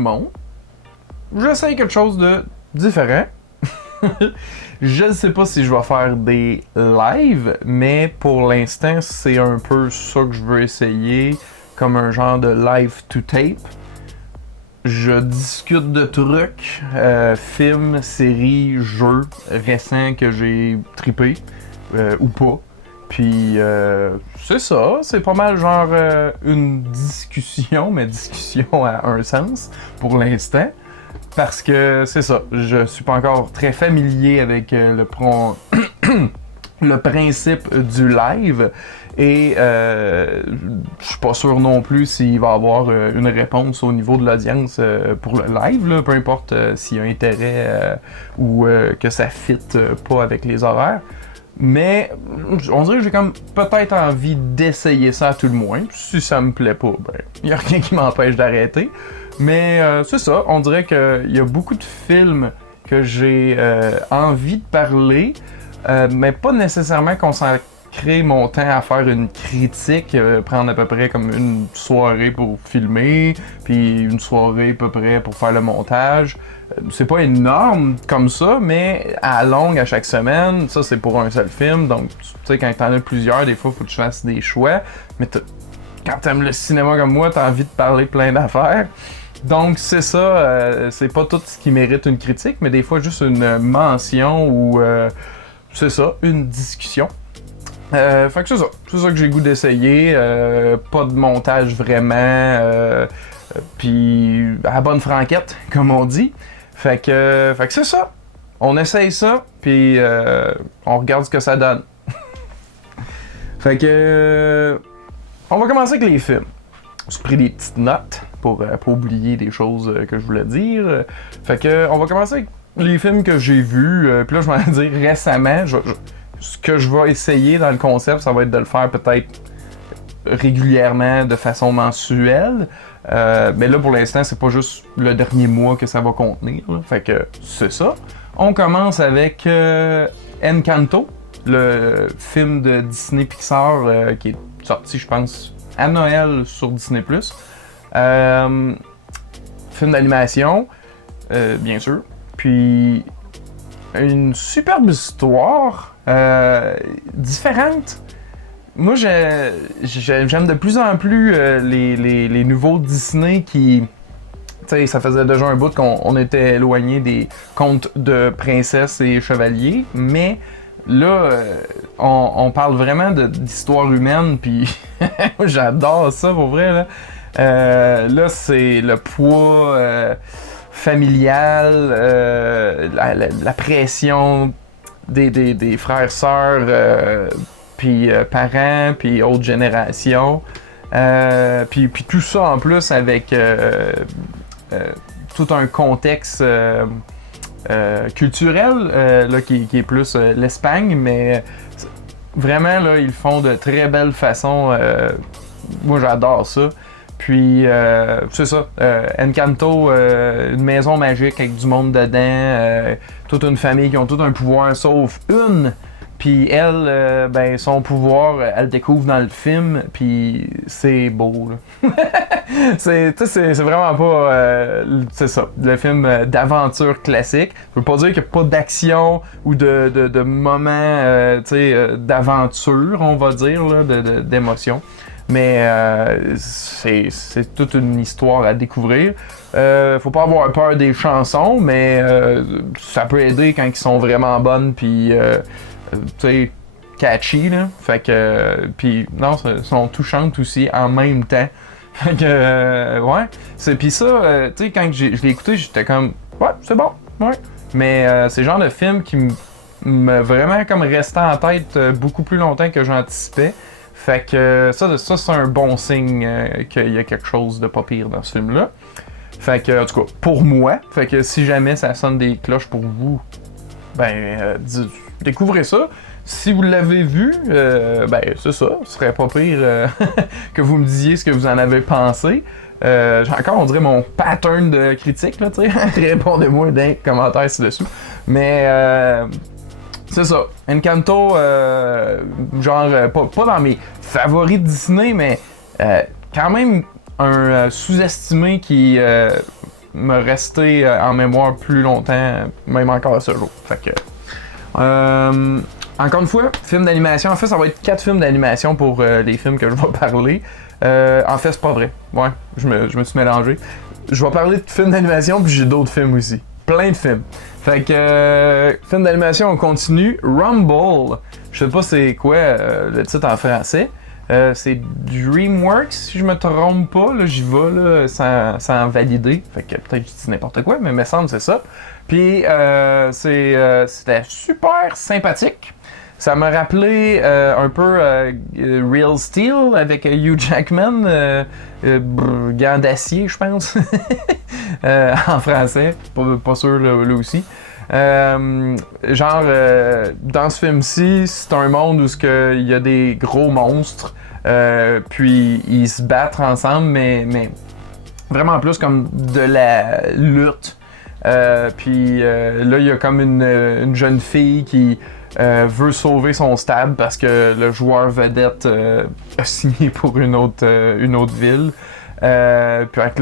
monde. J'essaye quelque chose de différent. Je ne sais pas si je vais faire des lives, mais pour l'instant, c'est un peu ça que je veux essayer, comme un genre de live to tape. Je discute de trucs, films, séries, jeux récents que j'ai trippé ou pas. Puis c'est ça, c'est pas mal genre une discussion, mais discussion à un sens pour l'instant. Parce que c'est ça, je suis pas encore très familier avec le principe du live et je suis pas sûr non plus s'il va y avoir une réponse au niveau de l'audience pour le live, là, peu importe s'il y a intérêt ou que ça fit pas avec les horaires. Mais on dirait que j'ai comme peut-être envie d'essayer ça à tout le moins. Si ça me plaît pas, ben y a rien qui m'empêche d'arrêter. Mais c'est ça, on dirait qu'il y a beaucoup de films que j'ai envie de parler, mais pas nécessairement consacrer mon temps à faire une critique, prendre à peu près comme une soirée pour filmer, puis une soirée à peu près pour faire le montage. C'est pas énorme comme ça, mais à longue, à chaque semaine, ça c'est pour un seul film, donc tu sais, quand t'en as plusieurs, des fois, faut que tu fasses des choix, mais quand t'aimes le cinéma comme moi, t'as envie de parler plein d'affaires. Donc c'est ça, c'est pas tout ce qui mérite une critique, mais des fois juste une mention ou c'est ça, une discussion. Fait que c'est ça que j'ai le goût d'essayer, pas de montage vraiment, puis à la bonne franquette, comme on dit. Fait que c'est ça, on essaye ça, puis on regarde ce que ça donne. Fait que on va commencer avec les films. J'ai pris des petites notes pour pas oublier des choses que je voulais dire. Fait que on va commencer avec les films que j'ai vus. Puis là, je vais dire récemment, ce que je vais essayer dans le concept, ça va être de le faire peut-être régulièrement, de façon mensuelle. Mais là, pour l'instant, c'est pas juste le dernier mois que ça va contenir. Là. Fait que c'est ça. On commence avec Encanto, le film de Disney Pixar qui est sorti, je pense, à Noël sur Disney+. Film d'animation, bien sûr. Puis une superbe histoire différente. Moi, j'aime de plus en plus les nouveaux Disney qui... Tu sais, ça faisait déjà un bout qu'on était éloigné des contes de princesses et chevaliers, mais là, on parle vraiment d'histoire humaine, puis moi j'adore ça pour vrai. Là c'est le poids familial, la pression des frères-sœurs, puis parents, puis autres générations. Puis tout ça en plus avec tout un contexte culturel là, qui est plus l'Espagne, mais vraiment là, ils le font de très belle façon. Moi j'adore ça. Puis c'est ça, Encanto, une maison magique avec du monde dedans, toute une famille qui ont tout un pouvoir sauf une. Puis elle, ben son pouvoir, elle découvre dans le film, puis c'est beau. Là. c'est vraiment pas, c'est ça, le film d'aventure classique. Je veux pas dire qu'il n'y a pas d'action ou de moments, d'aventure, on va dire, là, d'émotion. Mais c'est toute une histoire à découvrir. Faut pas avoir peur des chansons, mais ça peut aider quand ils sont vraiment bonnes, puis tu sais, catchy, là. Fait que, puis non, sont touchantes aussi en même temps. Fait que, ouais. Puis ça, tu sais, quand je l'ai écouté, j'étais comme, ouais, c'est bon, ouais. Mais c'est le genre de film qui me vraiment comme resté en tête beaucoup plus longtemps que j'anticipais. Fait que ça c'est un bon signe qu'il y a quelque chose de pas pire dans ce film-là. Fait que, en tout cas, pour moi, fait que si jamais ça sonne des cloches pour vous, ben, découvrez ça. Si vous l'avez vu, ben, c'est ça, ce serait pas pire que vous me disiez ce que vous en avez pensé. J'ai encore, on dirait, mon pattern de critique, là, tu sais. Répondez-moi dans les commentaires ci-dessous. Mais, c'est ça. Encanto, genre, pas dans mes favoris de Disney, mais quand même un sous-estimé qui me rester en mémoire plus longtemps, même encore à ce jour. Fait que, encore une fois, film d'animation. En fait, ça va être 4 films d'animation pour les films que je vais parler. En fait, c'est pas vrai. Ouais, je me suis mélangé. Je vais parler de films d'animation, puis j'ai d'autres films aussi. Plein de films. Fait que, film d'animation, on continue. Rumble. Je sais pas c'est quoi le titre en français. C'est DreamWorks, si je me trompe pas. Là, j'y vais là, sans valider. Fait que peut-être que je dis n'importe quoi, mais il me semble que c'est ça. Puis c'était super sympathique. Ça m'a rappelé un peu Real Steel avec Hugh Jackman, gant d'acier, je pense, en français. Pas sûr là aussi. Dans ce film-ci, c'est un monde où il y a des gros monstres, puis ils se battent ensemble, mais vraiment plus comme de la lutte. Puis là, il y a comme une jeune fille qui veut sauver son stable parce que le joueur vedette a signé pour une autre ville. Puis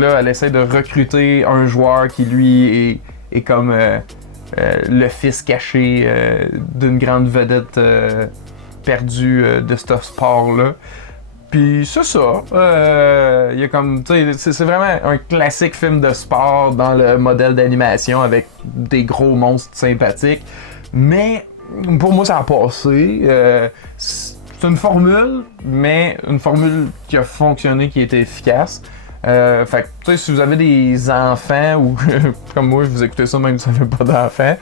là, elle essaie de recruter un joueur qui lui est comme le fils caché d'une grande vedette perdue de ce sport-là. Puis c'est ça. Il y a comme, c'est vraiment un classique film de sport dans le modèle d'animation avec des gros monstres sympathiques. Mais pour moi, ça a passé. C'est une formule, mais une formule qui a fonctionné, qui était efficace. Fait que, tu sais, si vous avez des enfants ou comme moi, je vous écoutez ça même si vous n'avez pas d'enfants,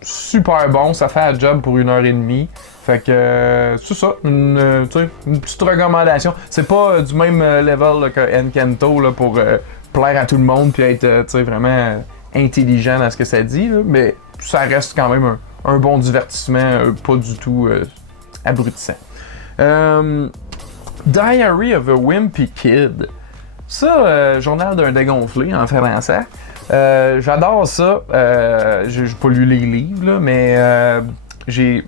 super bon, ça fait un job pour 1h30. Fait que, c'est ça, une petite recommandation. C'est pas du même level là, que Encanto là, pour plaire à tout le monde puis être vraiment intelligent dans ce que ça dit, là, mais ça reste quand même un bon divertissement, pas du tout abrutissant. Diary of a Wimpy Kid. Ça, Journal d'un dégonflé en français. J'adore ça. J'ai pas lu les livres, là, mais j'ai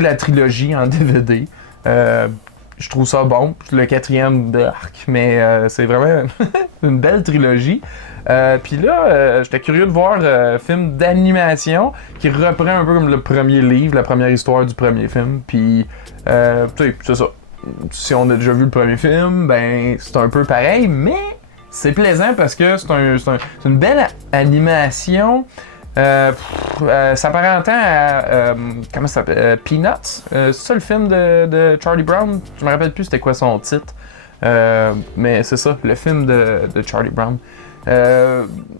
la trilogie en DVD. Je trouve ça bon. Le 4e d'arc, mais c'est vraiment une belle trilogie. Puis là, j'étais curieux de voir un film d'animation qui reprend un peu comme le premier livre, la première histoire du premier film. Puis, tu sais, c'est ça. Si on a déjà vu le premier film, ben c'est un peu pareil, mais c'est plaisant parce que c'est une belle animation. S'apparentant à comment ça s'appelle, Peanuts. C'est ça le film de Charlie Brown. Je me rappelle plus c'était quoi son titre, mais c'est ça, le film de Charlie Brown.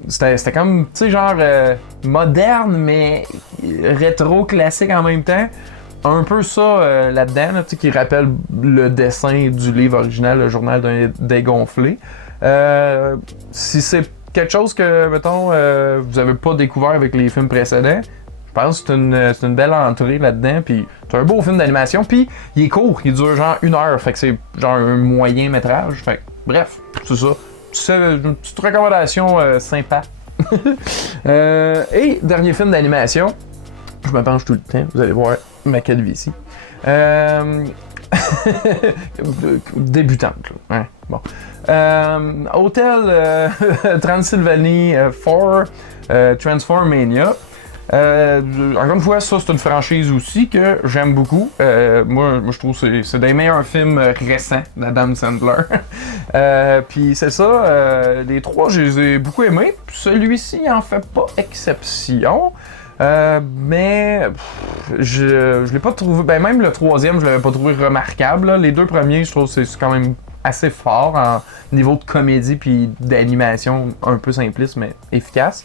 C'était comme, tu sais, genre moderne mais rétro classique en même temps. Un peu ça là-dedans, là, qui rappelle le dessin du livre original, le journal d'un dégonflé. Si c'est quelque chose que, mettons, vous avez pas découvert avec les films précédents, je pense que c'est une belle entrée là-dedans. Puis c'est un beau film d'animation. Puis il est court, il dure genre 1 heure. Fait que c'est genre un moyen métrage. Fait que, bref, c'est ça. C'est une petite recommandation sympa. Et dernier film d'animation. Je me penche tout le temps, vous allez voir ma calvitie. Débutante, là. Ouais, bon. Hôtel Transylvanie 4 Transformania. Encore une fois, ça c'est une franchise aussi que j'aime beaucoup. Moi je trouve que c'est des meilleurs films récents d'Adam Sandler. Puis c'est ça, les trois je les ai beaucoup aimés. Celui-ci en fait pas exception. Mais je l'ai pas trouvé. Ben même le troisième, je l'avais pas trouvé remarquable. Là. Les deux premiers, je trouve que c'est quand même assez fort en niveau de comédie puis d'animation, un peu simpliste mais efficace.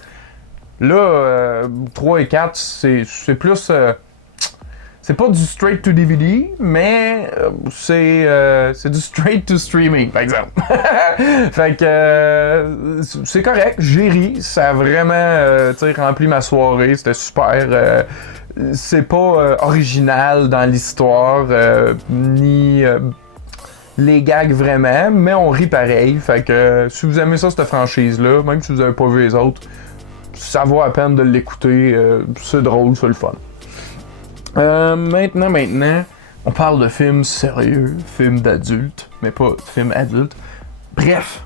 Là, 3 et 4, c'est plus. C'est pas du straight to DVD, mais c'est du straight to streaming, par exemple. Fait que c'est correct, j'ai ri, ça a vraiment rempli ma soirée, c'était super. C'est pas original dans l'histoire, ni les gags vraiment, mais on rit pareil. Fait que si vous aimez ça, cette franchise-là, même si vous avez pas vu les autres, ça vaut la peine de l'écouter, c'est drôle, c'est le fun. Maintenant, on parle de films sérieux, films d'adultes, mais pas films adultes. Bref,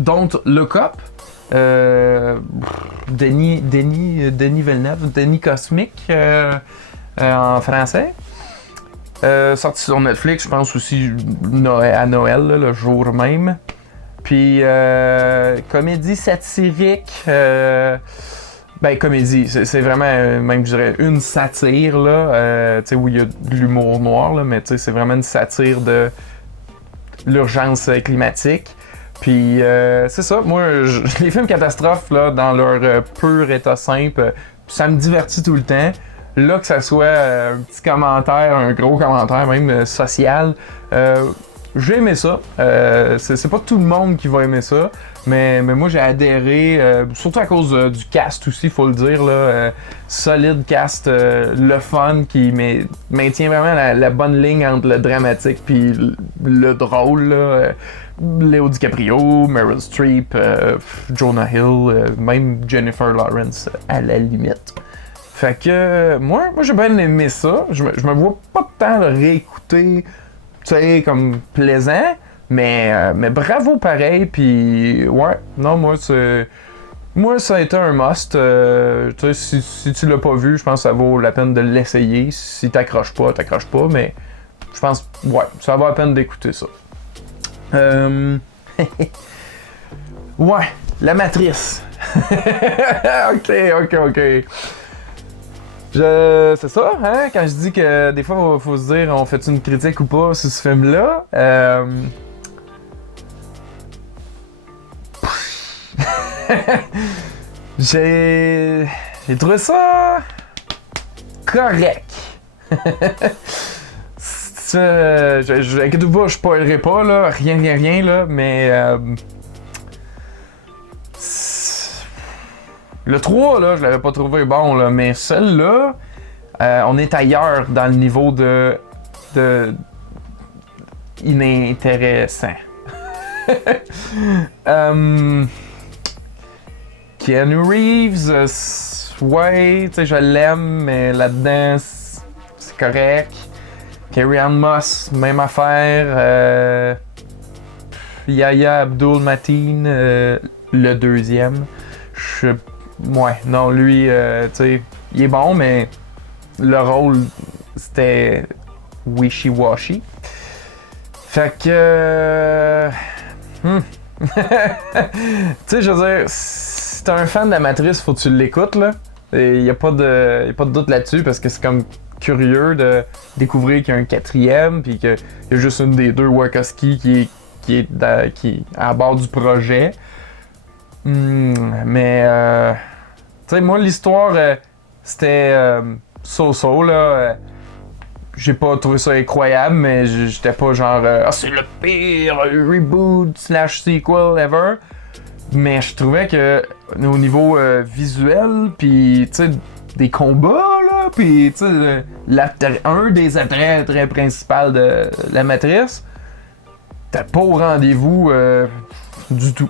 Don't Look Up, Denis Villeneuve, Denis Cosmic en français. Sorti sur Netflix, je pense aussi à Noël, là, le jour même. Puis, comédie satirique. Comédie, c'est vraiment, même je dirais, une satire, là, où il y a de l'humour noir, là, mais c'est vraiment une satire de l'urgence climatique. Puis, c'est ça, moi, les films catastrophes, là, dans leur pur état simple, ça me divertit tout le temps. Là, que ça soit un petit commentaire, un gros commentaire même social, j'ai aimé ça. C'est pas tout le monde qui va aimer ça, mais moi j'ai adhéré, surtout à cause du cast aussi, faut le dire, là, solide cast, le fun qui maintient vraiment la bonne ligne entre le dramatique puis le drôle. Là, Léo DiCaprio, Meryl Streep, Jonah Hill, même Jennifer Lawrence à la limite. Fait que moi j'ai bien aimé ça. Je me vois pas tant le réécouter, tu sais, comme plaisant, mais bravo pareil. Puis ouais, non, moi ça a été un must. Tu sais, si tu l'as pas vu, je pense que ça vaut la peine de l'essayer. Si t'accroches pas, mais je pense, ouais, ça vaut la peine d'écouter ça. Ouais, la Matrice. Ok. C'est ça, hein? Quand je dis que des fois, il faut se dire, on fait une critique ou pas sur ce film-là? J'ai trouvé ça correct. Inquiète-vous pas, je spoilerai pas, là, rien, là, mais... Le 3, là, je l'avais pas trouvé bon, là, mais celle-là, on est ailleurs dans le niveau de inintéressant. Keanu Reeves, ouais, tu sais, je l'aime, mais là-dedans, c'est correct. Carrie-Anne Moss, même affaire. Yahya Abdul-Mateen, le deuxième. Ouais, non, lui, tu sais, il est bon, mais le rôle, c'était wishy-washy. Fait que... tu sais, je veux dire, si t'es un fan de la Matrice, faut que tu l'écoutes, là. Il y a pas de doute là-dessus, parce que c'est comme curieux de découvrir qu'il y a un quatrième, puis qu'il y a juste une des deux Wachowski qui est à bord du projet. Mais... tu sais, moi, l'histoire, c'était so-so, là. J'ai pas trouvé ça incroyable, mais j'étais pas genre c'est le pire reboot / sequel ever. Mais je trouvais que au niveau visuel, puis tu sais, des combats, là, puis tu sais, un des attraits très principaux de la Matrice, t'es pas au rendez-vous du tout.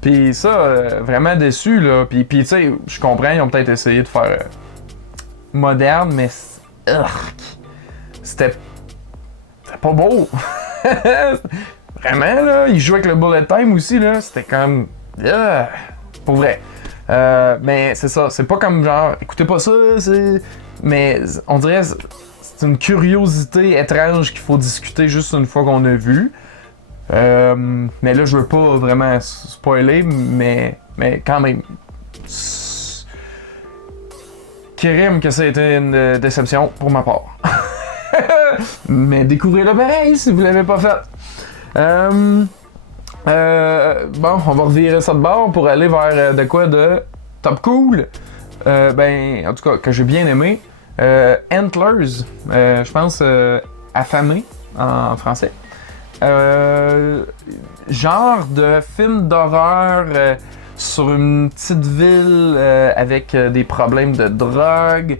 Puis ça, vraiment déçu, là. Puis tu sais, je comprends, ils ont peut-être essayé de faire moderne, mais c'était pas beau. Vraiment, là, ils jouaient avec le bullet time aussi, là. C'était comme... pour vrai. Mais c'est ça, c'est pas comme genre, écoutez pas ça, c'est... Mais on dirait, c'est une curiosité étrange qu'il faut discuter juste une fois qu'on a vu. Mais là, je veux pas vraiment spoiler, mais quand même. Crime que ça a été une déception pour ma part. Mais découvrez-le pareil si vous l'avez pas fait. Bon, on va revirer ça de bord pour aller vers de quoi de top cool. En tout cas, que j'ai bien aimé. Antlers, je pense affamé en français. Genre de film d'horreur sur une petite ville avec des problèmes de drogue,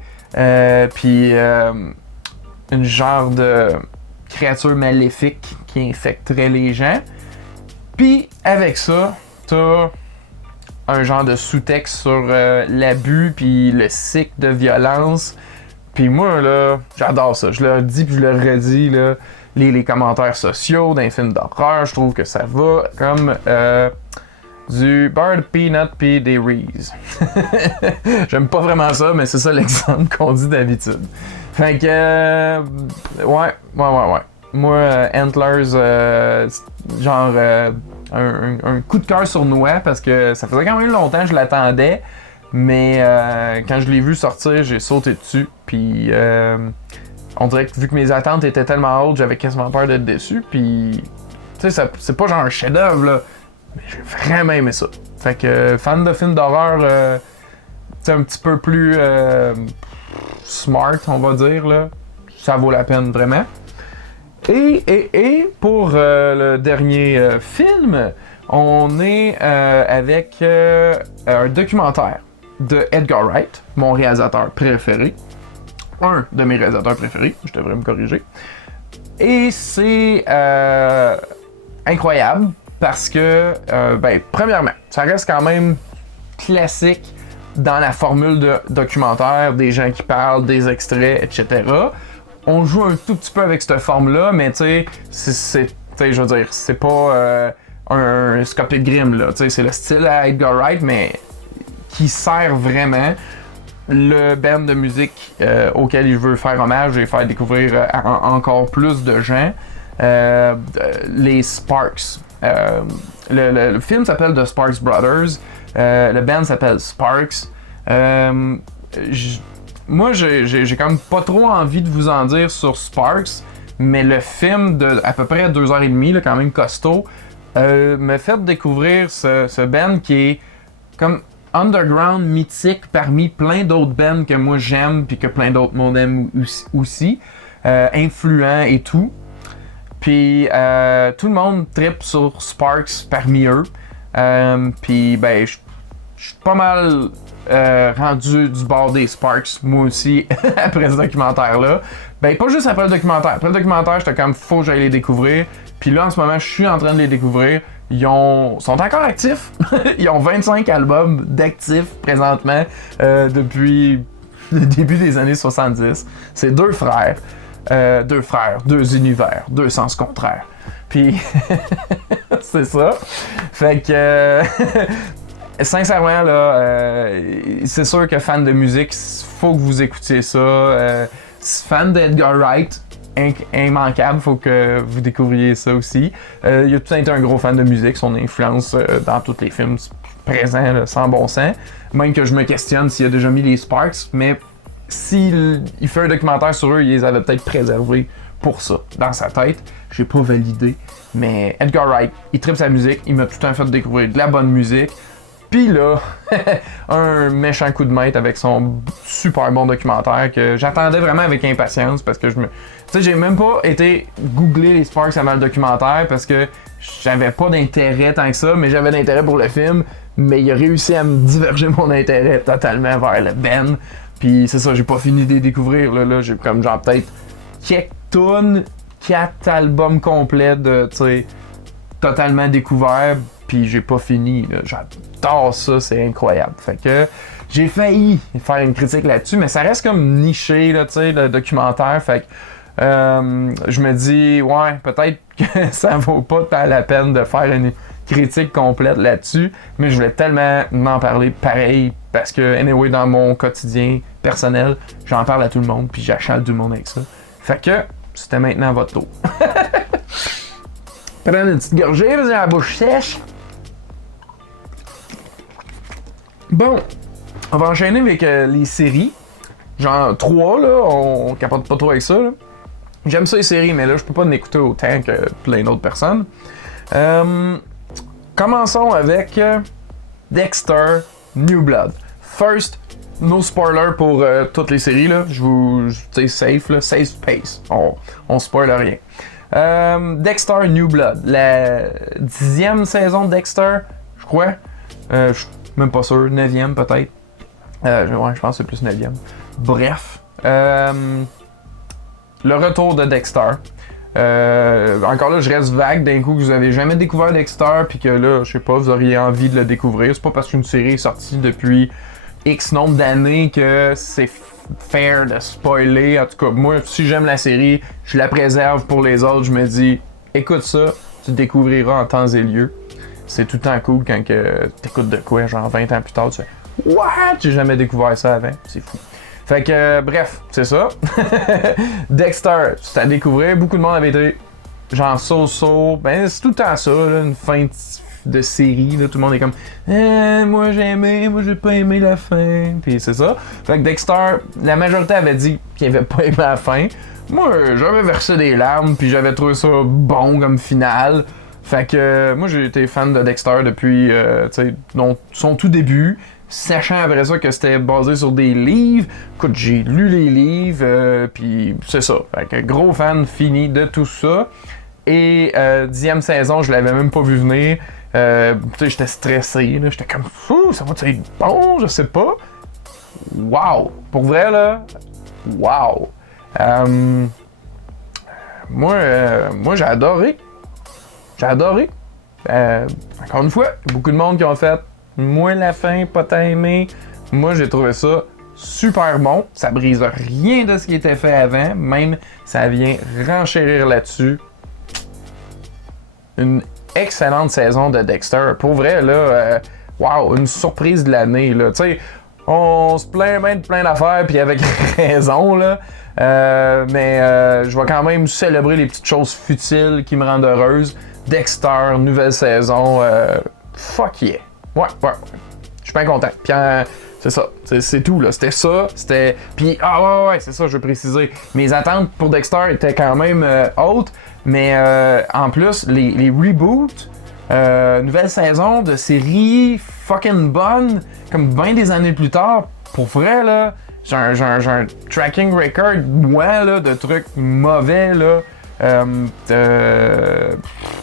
puis une genre de créature maléfique qui infecterait les gens. Puis avec ça, t'as un genre de sous-texte sur l'abus puis le cycle de violence. Puis moi, là, j'adore ça. Je le dis puis je le redis, là. Les commentaires sociaux d'un film d'horreur, je trouve que ça va comme du beurre de peanut pis des Reese. J'aime pas vraiment ça, mais c'est ça l'exemple qu'on dit d'habitude. Fait que, ouais. Moi, Antlers, genre, un coup de cœur sournois parce que ça faisait quand même longtemps que je l'attendais, mais quand je l'ai vu sortir, j'ai sauté dessus, puis on dirait que vu que mes attentes étaient tellement hautes, j'avais quasiment peur d'être déçu, puis tu sais, c'est pas genre un chef-d'œuvre, là, mais j'ai vraiment aimé ça. Fait que, fan de films d'horreur, un petit peu plus smart, on va dire, là, ça vaut la peine vraiment. Et pour le dernier film, on est avec un documentaire de Edgar Wright, mon réalisateur préféré. Un de mes réalisateurs préférés, je devrais me corriger. Et c'est incroyable parce que, premièrement, ça reste quand même classique dans la formule de documentaire, des gens qui parlent, des extraits, etc. On joue un tout petit peu avec cette forme-là, mais tu sais, je veux dire, c'est pas un Scott Pilgrim, là, tu sais, c'est le style à Edgar Wright, mais qui sert vraiment le band de musique auquel il veut faire hommage et faire découvrir encore plus de gens, les Sparks. Le film s'appelle The Sparks Brothers, le band s'appelle Sparks. Moi, j'ai quand même pas trop envie de vous en dire sur Sparks, mais le film de à peu près 2h30, là, quand même costaud, me fait découvrir ce band qui est comme underground, mythique parmi plein d'autres bands que moi j'aime puis que plein d'autres monde aiment aussi, influent et tout. Puis tout le monde trippe sur Sparks parmi eux. Puis ben, je suis pas mal rendu du bord des Sparks, moi aussi, après ce documentaire-là. Ben, pas juste après le documentaire. Après le documentaire, j'étais comme, faut que j'aille les découvrir. Puis là, en ce moment, je suis en train de les découvrir. Ils sont encore actifs. Ils ont 25 albums d'actifs présentement depuis le début des années 70. C'est deux frères, deux univers, deux sens contraires. Puis, c'est ça. Fait que... sincèrement, là, c'est sûr que fan de musique, faut que vous écoutiez ça. Fan d'Edgar Wright, immanquable, faut que vous découvriez ça aussi. Il a tout été un gros fan de musique, son influence dans tous les films présents, là, sans bon sens. Même que je me questionne s'il a déjà mis les Sparks, mais s'il fait un documentaire sur eux, il les avait peut-être préservés pour ça, dans sa tête. J'ai pas validé, mais Edgar Wright, il tripe sa musique, il m'a tout le temps fait découvrir de la bonne musique. Pis là, un méchant coup de maître avec son super bon documentaire que j'attendais vraiment avec impatience parce que tu sais, j'ai même pas été googler les Sparks avant le documentaire parce que j'avais pas d'intérêt tant que ça, mais j'avais d'intérêt pour le film, mais il a réussi à me diverger mon intérêt totalement vers le band. Puis c'est ça, j'ai pas fini de les découvrir, là j'ai comme genre peut-être quelques tunes, 4 albums complets de, tu sais, totalement découverts. Puis j'ai pas fini, là. J'adore ça, c'est incroyable. Fait que j'ai failli faire une critique là-dessus, mais ça reste comme niché, là, tu sais, le documentaire. Fait que je me dis, ouais, peut-être que ça vaut pas tant la peine de faire une critique complète là-dessus, mais je voulais tellement en parler pareil, parce que, anyway, dans mon quotidien personnel, j'en parle à tout le monde, puis j'achale tout le monde avec ça. Fait que, c'était maintenant votre tour. Prendre une petite gorgée, vas-y, la bouche sèche. Bon, on va enchaîner avec les séries. Genre 3, là, on capote pas trop avec ça, là. J'aime ça les séries, mais là, je peux pas en écouter autant que plein d'autres personnes. Commençons avec Dexter New Blood. First, no spoiler pour toutes les séries, là. Je vous... Tu sais, safe, là, safe space. On spoil rien. Dexter New Blood. La 10e saison de Dexter, je crois. Je suis même pas sûr. 9e peut-être. Ouais, je pense que c'est plus 9e. Bref. Le retour de Dexter. Encore là, je reste vague d'un coup que vous avez jamais découvert Dexter puis que là, je sais pas, vous auriez envie de le découvrir. C'est pas parce qu'une série est sortie depuis X nombre d'années que c'est fair de spoiler. En tout cas, moi, si j'aime la série, je la préserve pour les autres. Je me dis, écoute ça, tu découvriras en temps et lieu. c'est tout le temps cool quand que t'écoutes de quoi, genre 20 ans plus tard, tu fais « What? J'ai jamais découvert ça avant. » C'est fou. Fait que, bref, c'est ça. Dexter, c'est à découvrir. Beaucoup de monde avait été genre so-so. Ben, c'est tout le temps ça, là, une fin de série. Là, tout le monde est comme moi j'ai aimé, moi j'ai pas aimé la fin. Puis c'est ça. Fait que Dexter, la majorité avait dit qu'il avait pas aimé la fin. Moi, j'avais versé des larmes, puis j'avais trouvé ça bon comme finale. Fait que moi j'ai été fan de Dexter depuis son tout début. Sachant après ça que c'était basé sur des livres. Écoute, j'ai lu les livres, puis c'est ça. Fait que gros fan fini de tout ça. Et 10e saison, je l'avais même pas vu venir. Tu sais, j'étais stressé, là. J'étais comme, fou, ça va être bon, je sais pas. Wow! Pour vrai, là, wow! Moi, j'ai adoré. J'ai adoré. Encore une fois, beaucoup de monde qui ont fait moi la fin, pas tant aimé. Moi, j'ai trouvé ça super bon. Ça brise rien de ce qui était fait avant. Même, ça vient renchérir là-dessus. Une excellente saison de Dexter. Pour vrai, là, wow, une surprise de l'année, là. Tu sais, on se plaint même de plein d'affaires, puis avec raison, là. Mais je vais quand même célébrer les petites choses futiles qui me rendent heureuse. Dexter, nouvelle saison. Fuck yeah. Ouais. Je suis bien content. Puis c'est ça. C'est tout, là. C'était ça. C'était. Puis, ouais, c'est ça, je veux préciser. Mes attentes pour Dexter étaient quand même hautes. Mais en plus, les reboots, nouvelle saison de série fucking bonne, comme 20 des années plus tard, pour vrai, là, j'ai un tracking record, moi, là, de trucs mauvais, là.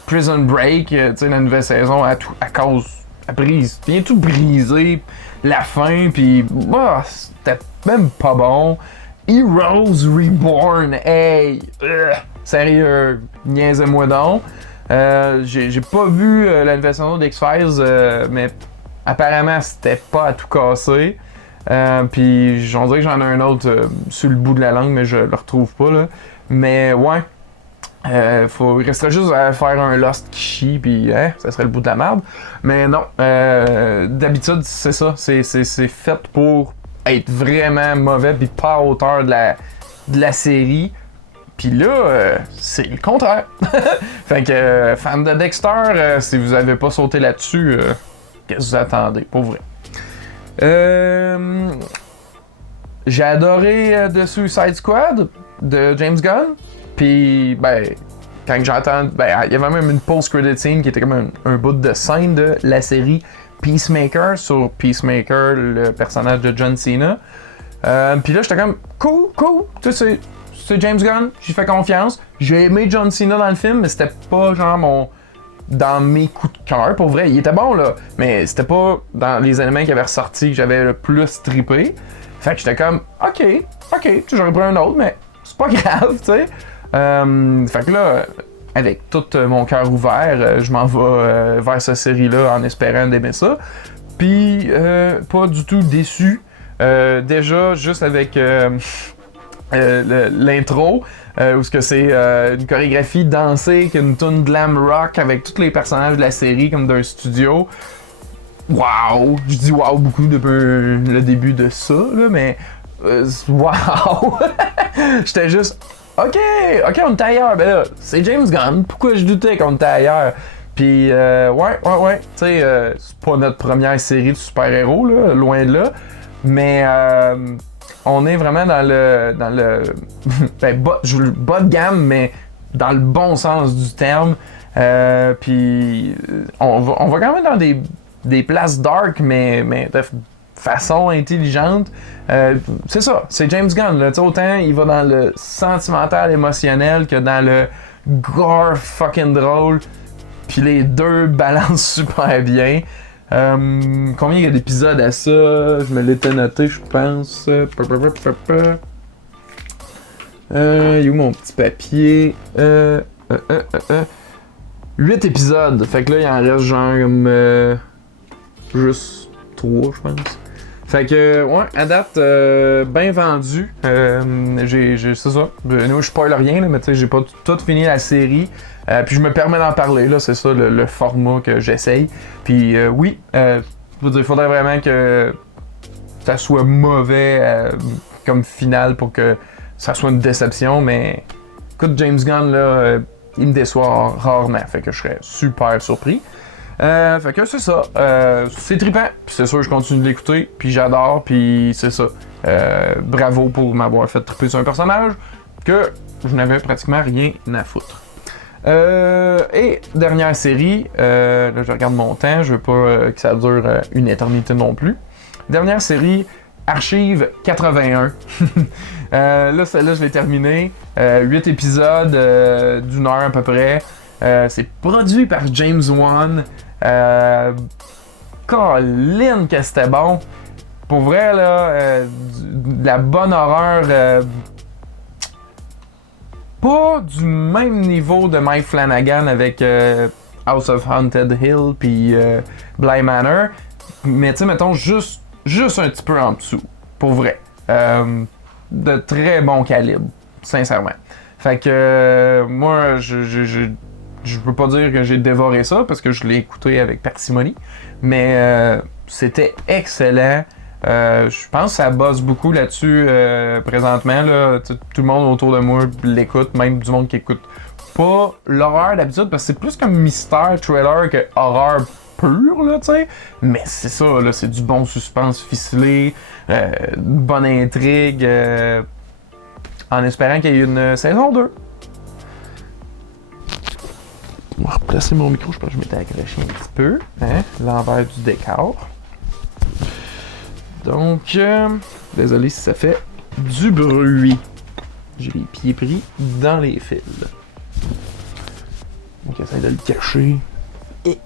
Prison Break, tu sais, la nouvelle saison, à cause, à brise, vient tout briser, la fin, pis, c'était même pas bon. Heroes Reborn, hey, sérieux, niaisez-moi donc. J'ai pas vu la nouvelle saison d'X-Files, mais apparemment c'était pas à tout casser. Puis on dirait que j'en ai un autre sur le bout de la langue, mais je le retrouve pas là. Mais ouais, il resterait juste à faire un Lost qui chie, puis ça serait le bout de la merde. Mais non, d'habitude c'est ça, c'est fait pour être vraiment mauvais puis pas à hauteur de la série. Puis là, c'est le contraire. Fait que, fan de Dexter, si vous avez pas sauté là-dessus, qu'est-ce que vous attendez, pour vrai? J'ai adoré The Suicide Squad de James Gunn. Puis, quand j'entends... il y avait même une post-credit scene qui était comme un bout de scène de la série Peacemaker, sur Peacemaker, le personnage de John Cena. Puis là, j'étais comme, cool. Tu sais, c'est James Gunn, j'y fais confiance. J'ai aimé John Cena dans le film, mais c'était pas genre dans mes coups de cœur. Pour vrai, il était bon, là. Mais c'était pas dans les éléments qui avaient ressorti que j'avais le plus trippé. Fait que j'étais comme, ok, j'aurais pris un autre, mais c'est pas grave, tu sais. Fait que là, avec tout mon cœur ouvert, je m'en vais vers cette série-là en espérant d'aimer ça. Puis, pas du tout déçu. Déjà, juste avec l'intro, où c'est une chorégraphie dansée, une tune glam rock avec tous les personnages de la série comme d'un studio. Waouh! Je dis waouh beaucoup depuis le début de ça, là, mais waouh! J'étais juste OK, on était ailleurs. Ben là, c'est James Gunn. Pourquoi je doutais qu'on était ailleurs? Puis, ouais. Tu sais, c'est pas notre première série de super-héros, là, loin de là. Mais, on est vraiment dans le bas de gamme, mais dans le bon sens du terme. Puis, on va quand même dans des places dark, mais de façon intelligente. C'est ça, c'est James Gunn, là. Autant il va dans le sentimental, émotionnel que dans le gore fucking drôle. Puis les deux balancent super bien. Combien il y a d'épisodes à ça? Je me l'étais noté, je pense. Il est où mon petit papier? 8 épisodes. Fait que là, il en reste genre comme juste 3, je pense. Fait que, ouais, à date, bien vendu. C'est ça. Nous, je spoil rien, là, mais tu sais, j'ai pas tout fini la série. Puis je me permets d'en parler, là, c'est ça le format que j'essaye. Puis oui, je veux dire, il faudrait vraiment que ça soit mauvais comme finale pour que ça soit une déception, mais écoute, James Gunn, là, il me déçoit rarement, fait que je serais super surpris. Fait que c'est ça, c'est trippant, puis c'est sûr je continue de l'écouter, puis j'adore, puis c'est ça. Bravo pour m'avoir fait tripper sur un personnage que je n'avais pratiquement rien à foutre. Et dernière série, là je regarde mon temps, je veux pas que ça dure une éternité non plus. Dernière série, Archive 81. Là, celle-là, je l'ai terminée. 8 épisodes d'une heure à peu près. C'est produit par James Wan. Colin, que c'était bon. Pour vrai, là, de la bonne horreur. Pas du même niveau de Mike Flanagan avec House of Haunted Hill puis Bly Manor. Mais tu sais, mettons, juste un petit peu en dessous. Pour vrai. De très bon calibre, sincèrement. Fait que moi, je peux pas dire que j'ai dévoré ça parce que je l'ai écouté avec parcimonie, mais c'était excellent. Je pense que ça bosse beaucoup là-dessus présentement. Là, tout le monde autour de moi l'écoute, même du monde qui écoute pas l'horreur d'habitude, parce que c'est plus comme mystère, thriller que horreur pure, là, tu sais. Mais c'est ça, là, c'est du bon suspense ficelé, bonne intrigue, en espérant qu'il y ait une saison 2. On va replacer mon micro, je pense que je m'étais accroché un petit peu, hein, l'envers du décor. Donc, désolé si ça fait du bruit. J'ai les pieds pris dans les fils. Donc, essaye de le cacher. Et...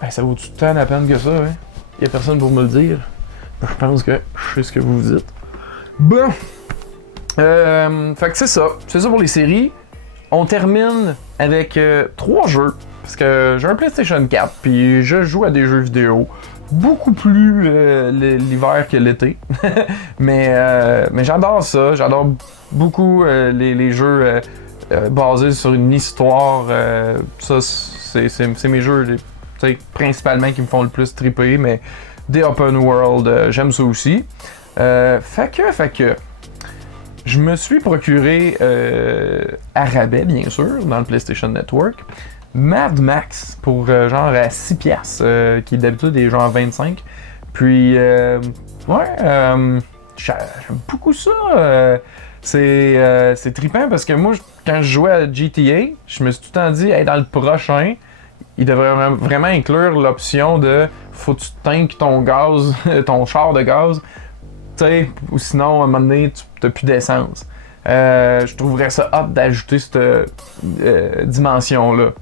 Ben, ça vaut-tu tant la peine que ça, hein? Y'a personne pour me le dire. Je pense que je sais ce que vous dites. Bon! Fait que c'est ça. C'est ça pour les séries. On termine avec 3 jeux. Parce que j'ai un PlayStation 4, puis je joue à des jeux vidéo. Beaucoup plus l'hiver que l'été. mais j'adore ça. J'adore beaucoup les jeux basés sur une histoire. Ça, c'est mes jeux principalement qui me font le plus triper. Mais des open world, j'aime ça aussi. Fait que je me suis procuré à rabais, bien sûr, dans le PlayStation Network, Mad Max pour genre à 6$, qui d'habitude est genre 25$. Puis, j'aime beaucoup ça. C'est trippant parce que moi, quand je jouais à GTA, je me suis tout le temps dit, hey, dans le prochain, il devrait vraiment inclure l'option de faut que tu tanques ton gaz, ton char de gaz, tu sais, ou sinon, à un moment donné, tu n'as plus d'essence. Je trouverais ça hot d'ajouter cette dimension-là.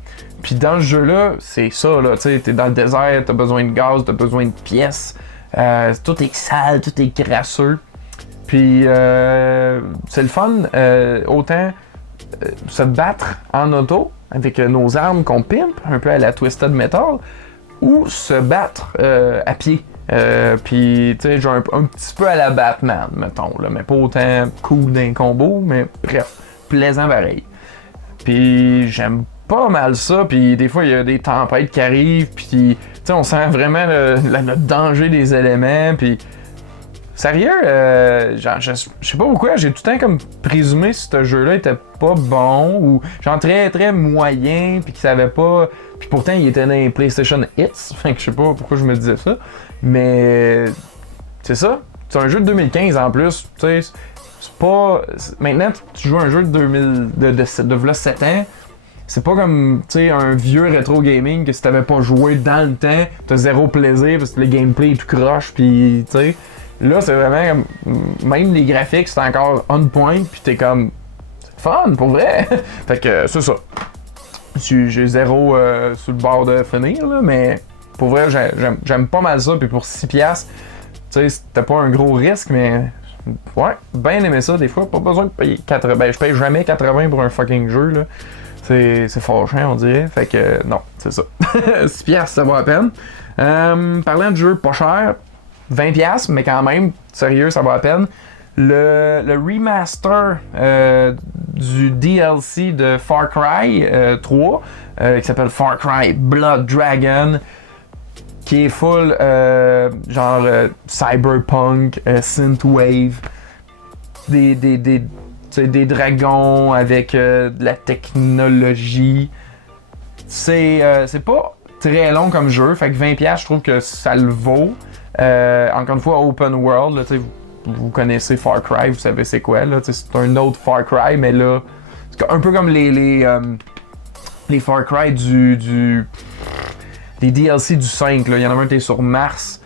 Puis dans ce jeu-là, c'est ça, là, tu sais, t'es dans le désert, t'as besoin de gaz, t'as besoin de pièces, tout est sale, tout est crasseux. Puis c'est le fun, autant se battre en auto avec nos armes qu'on pimpe, un peu à la Twisted Metal, ou se battre à pied. Puis, tu sais, genre un petit peu à la Batman, mettons, là, mais pas autant cool d'un combo, mais bref, plaisant pareil. Puis, j'aime pas mal ça, puis des fois, il y a des tempêtes qui arrivent, puis, tu sais, on sent vraiment le danger des éléments, puis... Sérieux, genre, je sais pas pourquoi, j'ai tout le temps comme présumé que ce jeu-là était pas bon, ou genre très très moyen, puis qu'il savait pas... Puis pourtant, il était dans les PlayStation Hits, fait que je sais pas pourquoi je me disais ça, mais... C'est ça, c'est un jeu de 2015 en plus, tu sais, c'est pas... Maintenant, tu joues un jeu de 2000, de 7 ans, c'est pas comme, tu sais, un vieux rétro gaming que si t'avais pas joué dans le temps, t'as zéro plaisir parce que le gameplay est tout croche, pis tu sais... Là, c'est vraiment comme, même les graphiques, c'est encore on point, pis t'es comme, c'est fun, pour vrai. Fait que c'est ça. J'ai zéro sur le bord de finir, là, mais pour vrai, j'aime pas mal ça, puis pour 6$, tu sais, c'était pas un gros risque, mais ouais, bien aimé ça des fois, pas besoin de payer 80$. Ben, je paye jamais 80$ pour un fucking jeu, là. C'est fâchant, on dirait. Fait que non, c'est ça. 6$, ça vaut la peine. Parlant de jeux pas cher, 20$, mais quand même, sérieux, ça vaut la peine. Le remaster du DLC de Far Cry 3, qui s'appelle Far Cry Blood Dragon, qui est full cyberpunk, synthwave, des dragons avec de la technologie. C'est pas très long comme jeu, fait que 20$, je trouve que ça le vaut. Encore une fois, open world, là, vous connaissez Far Cry, vous savez c'est quoi, là, c'est un autre Far Cry, mais là, c'est un peu comme les Far Cry les DLC du 5, là. Il y en a un, t'es sur Mars,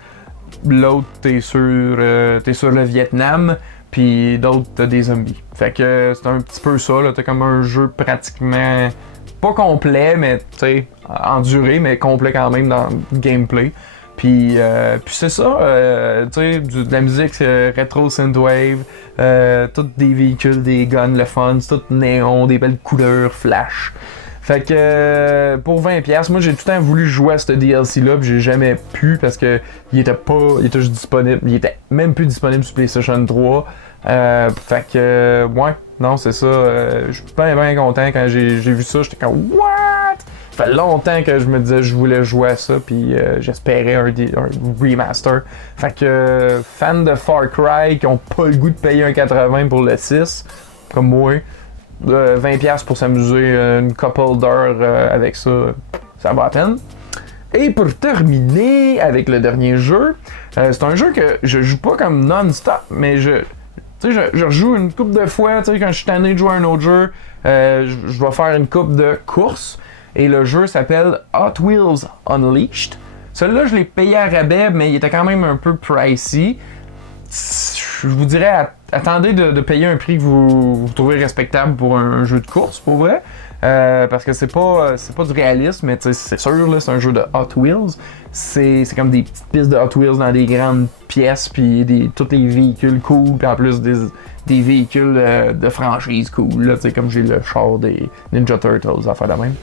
l'autre, t'es sur le Vietnam, puis d'autres, t'as des zombies. Fait que c'est un petit peu ça, là, t'as comme un jeu pratiquement, pas complet, mais tu sais, en durée, mais complet quand même dans le gameplay. Puis c'est ça, tu sais, de la musique rétro synthwave, tous des véhicules, des guns, le fun, c'est tout néon, des belles couleurs, flash. Fait que pour 20$, moi j'ai tout le temps voulu jouer à ce DLC-là, puis j'ai jamais pu parce que il était juste disponible, il était même plus disponible sur PlayStation 3. Fait que ouais, non c'est ça, je suis bien content quand j'ai vu ça, j'étais comme what? Ça fait longtemps que je me disais que je voulais jouer à ça, puis j'espérais un remaster. Fait que fans de Far Cry qui ont pas le goût de payer un 80$ pour le 6, comme moi, 20$ pour s'amuser une couple d'heures avec ça, ça vaut la peine. Et pour terminer avec le dernier jeu, c'est un jeu que je joue pas comme non-stop, mais je rejoue une couple de fois, quand je suis tanné de jouer à un autre jeu, je vais faire une couple de courses. Et le jeu s'appelle Hot Wheels Unleashed. Celui-là, je l'ai payé à rabais, mais il était quand même un peu pricey. Je vous dirais, attendez de payer un prix que vous trouvez respectable pour un jeu de course, pour vrai. Parce que c'est pas du réalisme, mais c'est sûr, là, c'est un jeu de Hot Wheels. C'est comme des petites pistes de Hot Wheels dans des grandes pièces, puis tous les véhicules cool, puis en plus des véhicules de franchise cool, là, comme j'ai le char des Ninja Turtles, à faire de même.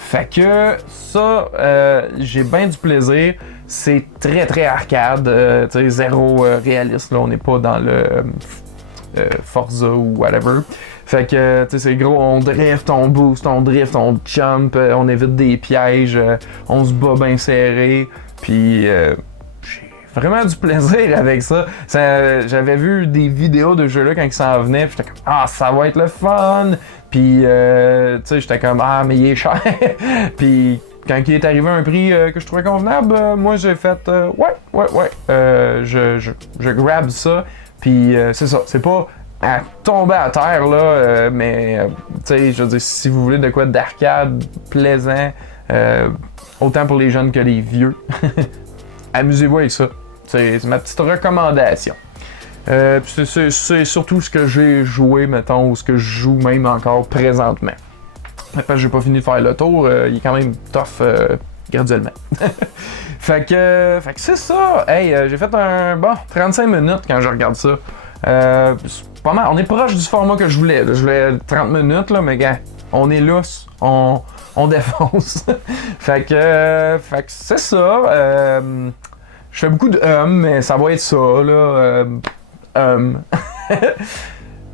Fait que ça, j'ai bien du plaisir. C'est très très arcade, zéro réaliste. Là, on n'est pas dans le Forza ou whatever. Fait que c'est gros, on drift, on boost, on drift, on jump, on évite des pièges, on se bat bien serré. Puis j'ai vraiment du plaisir avec ça. J'avais vu des vidéos de jeux-là quand ils s'en venaient, puis j'étais comme ah ça va être le fun. Puis, j'étais comme, ah, mais il est cher. Puis, quand il est arrivé à un prix que je trouvais convenable, moi, j'ai fait, ouais, je grab ça. Puis, c'est ça, c'est pas à tomber à terre, là, mais, je veux dire, si vous voulez de quoi d'arcade, plaisant, autant pour les jeunes que les vieux, amusez-vous avec ça. C'est ma petite recommandation. C'est surtout ce que j'ai joué, mettons, ou ce que je joue même encore présentement. Parce que j'ai pas fini de faire le tour, il est quand même tough graduellement. fait que c'est ça. Hey, j'ai fait un 35 minutes quand je regarde ça. C'est pas mal. On est proche du format que je voulais. Je voulais 30 minutes, là, mais gars, on est lousse. On défonce. fait que c'est ça. Je fais beaucoup de mais ça va être ça, là.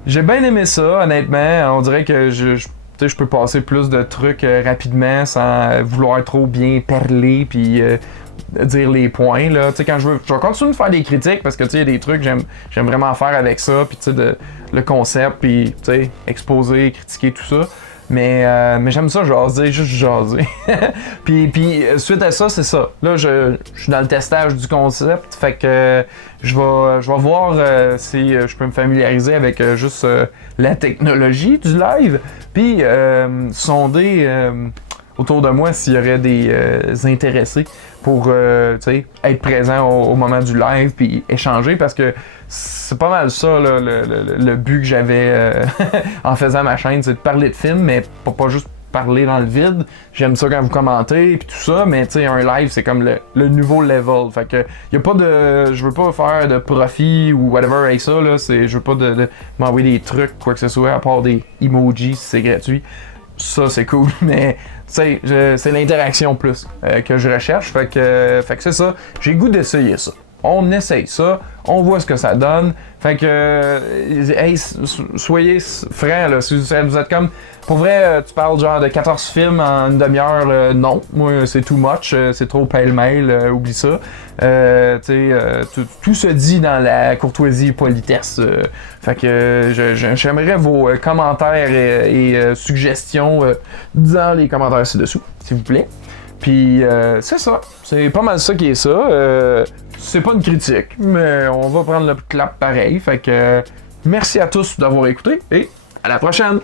J'ai bien aimé ça, honnêtement. On dirait que je peux passer plus de trucs rapidement sans vouloir trop bien parler puis dire les points. Là. Quand je vais continuer de faire des critiques parce que il y a des trucs que j'aime vraiment faire avec ça, puis le concept, puis exposer, critiquer tout ça. Mais j'aime ça jaser, juste jaser. puis suite à ça, c'est ça. Là, je suis dans le testage du concept, fait que je vais voir si je peux me familiariser avec juste la technologie du live, puis sonder autour de moi s'il y aurait des intéressés pour être présent au moment du live puis échanger, parce que c'est pas mal ça là, le but que j'avais en faisant ma chaîne, c'est de parler de films, mais pas juste parler dans le vide. J'aime ça quand vous commentez et tout ça, mais un live c'est comme le nouveau level. Fait que y a pas de, je veux pas faire de profit ou whatever avec ça là. Je veux pas de m'envoyer des trucs quoi que ce soit à part des emojis si c'est gratuit. ça c'est cool, mais tu sais, c'est l'interaction plus que je recherche. Fait que c'est ça, j'ai le goût d'essayer ça. On essaye ça, on voit ce que ça donne. Fait que, hey, soyez francs, là, si vous êtes comme... Pour vrai, tu parles genre de 14 films en une demi-heure, non. Moi, c'est too much, c'est trop pêle-mêle, oublie ça. Tout se dit dans la courtoisie et politesse. Fait que j'aimerais vos commentaires et suggestions dans les commentaires ci-dessous, s'il vous plaît. Puis c'est ça, c'est pas mal ça qui est ça. C'est pas une critique, mais on va prendre le clap pareil. Fait que merci à tous d'avoir écouté et à la prochaine!